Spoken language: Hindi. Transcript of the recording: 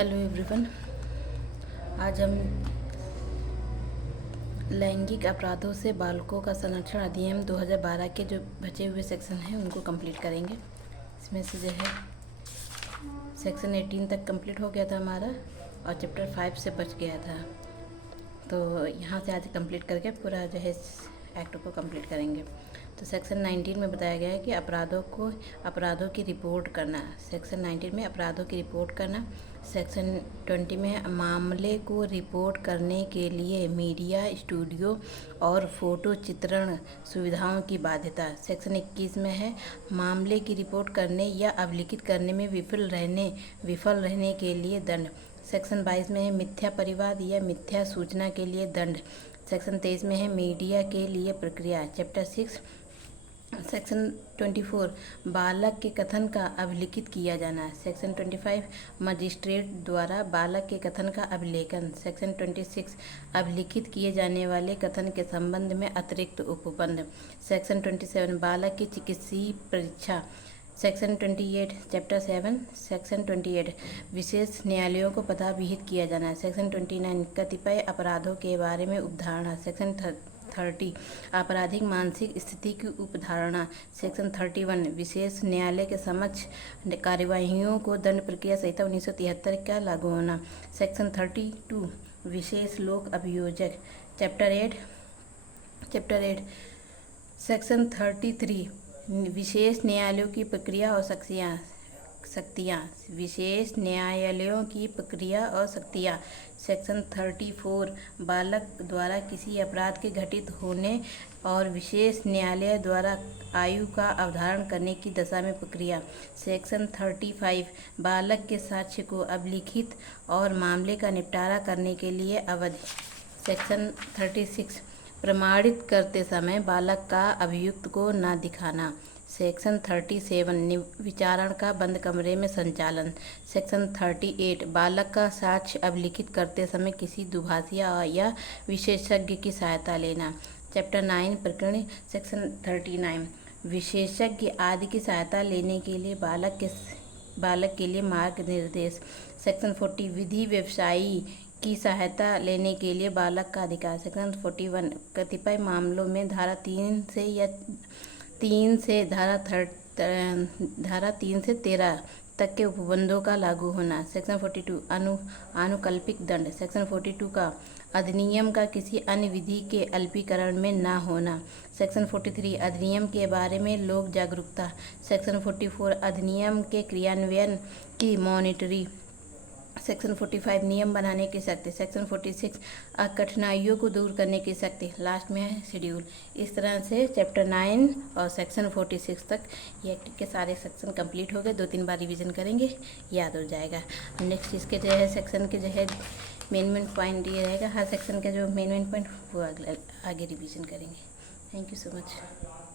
Hello everyone. आज हम लैंगिक अपराधों से बालकों का संरक्षण अधिनियम 2012 के जो बचे हुए सेक्शन हैं उनको कंप्लीट करेंगे। इसमें से जो है सेक्शन 18 तक कंप्लीट हो गया था हमारा और चैप्टर 5 से बच गया था, तो यहाँ से आज कंप्लीट करके पूरा जो है एक्ट को कंप्लीट करेंगे। तो सेक्शन 19 में बताया गया है कि अपराधों की रिपोर्ट करना। सेक्शन 19 में अपराधों की रिपोर्ट करना। सेक्शन 20 में मामले को रिपोर्ट करने के लिए मीडिया, स्टूडियो और फोटो चित्रण सुविधाओं की बाध्यता। सेक्शन 21 में है मामले की रिपोर्ट करने या अभिलिखित करने में विफल रहने के लिए दंड। सेक्शन 22 में है मिथ्या परिवाद या मिथ्या सूचना के लिए दंड। सेक्शन 23 में है मीडिया के लिए प्रक्रिया। चैप्टर 6 सेक्शन 24 बालक के कथन का अभिलिखित किया जाना। सेक्शन 25 मजिस्ट्रेट द्वारा बालक के कथन का अभिलेखन। सेक्शन 26 अभिलिखित किए जाने वाले कथन के संबंध में अतिरिक्त उपबंध। सेक्शन 27 बालक की चिकित्सीय परीक्षा। सेक्शन 28 चैप्टर 7 सेक्शन 28 विशेष न्यायालयों को पता विहित किया जाना। सेक्शन 29 कतिपय अपराधों के बारे में उपधारणा। सेक्शन 30 आपराधिक मानसिक स्थिति की उपधारणा। सेक्शन 31 विशेष न्यायालय के समक्ष कार्यवाहियों को दंड प्रक्रिया संहिता 1973 का लागू होना। सेक्शन 32 विशेष लोक अभियोजक। चैप्टर 8 सेक्शन 33 विशेष न्यायालयों की प्रक्रिया और शक्तियाँ। विशेष न्यायालयों की प्रक्रिया और शक्तियाँ। सेक्शन 34 बालक द्वारा किसी अपराध के घटित होने और विशेष न्यायालय द्वारा आयु का अवधारण करने की दशा में प्रक्रिया। सेक्शन 35 बालक के साक्ष्य को अभिलिखित और मामले का निपटारा करने के लिए अवधि। सेक्शन 36 प्रमाणित करते समय बालक का अभियुक्त को न दिखाना। सेक्शन 37 विचारण का बंद कमरे में संचालन। सेक्शन 38 बालक का साक्ष्य अभिलिखित करते समय किसी दुभाषी या विशेषज्ञ की सहायता लेना। चैप्टर 9 प्रकरण। सेक्शन 39 विशेषज्ञ आदि की सहायता लेने के लिए बालक के लिए मार्गनिर्देश। सेक्शन 40 विधि व्यवसायी की सहायता लेने के लिए बालक का अधिकार। सेक्शन 41 कतिपय मामलों में धारा 3 से धारा 3 से 13 तक के उपबंधों का लागू होना। सेक्शन 42 अनुकल्पित दंड। सेक्शन 42 का अधिनियम का किसी अन्य विधि के अल्पीकरण में न होना। सेक्शन 43 अधिनियम के बारे में लोक जागरूकता। सेक्शन 44 अधिनियम के क्रियान्वयन की मॉनिटरिंग। सेक्शन 45 नियम बनाने की शक्ति। सेक्शन 46 कठिनाइयों को दूर करने की शक्ति। लास्ट में है शेड्यूल। इस तरह से चैप्टर 9 और सेक्शन 46 तक ये एक्ट के सारे सेक्शन कंप्लीट हो गए। 2-3 बार रिवीजन करेंगे, याद हो जाएगा। नेक्स्ट इसके जो है सेक्शन के जो है मेन पॉइंट ये रहेगा। हर सेक्शन का जो मेन पॉइंट वो आगे रिवीजन करेंगे। Thank you so much.